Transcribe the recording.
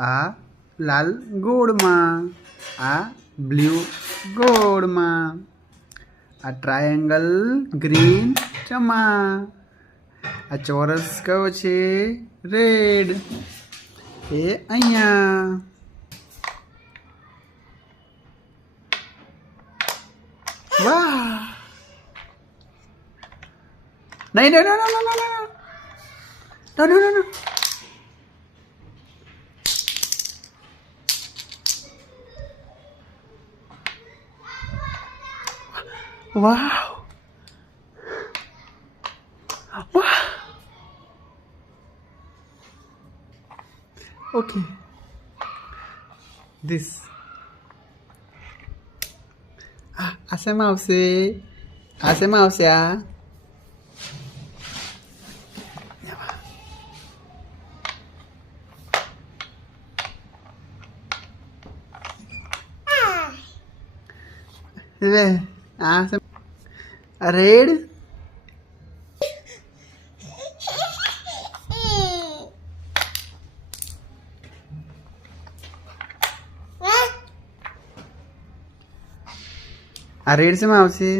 આ લાલ ગોળમાં, આ બ્લુ ગોળમાં, આ ટ્રાયેંગલ ગ્રીન ચમાં, આ ચોરસ કયો છે રેડ એ અહીંયા. વાહ! નહીં નહીં નહીં નહીં નહીં નહીં નહીં. Wow! Wow! Okay. This. આ શેમાં આવશે? આ શેમાં આવશે? આ રેડ. આ રેડ શેમાં આવશે?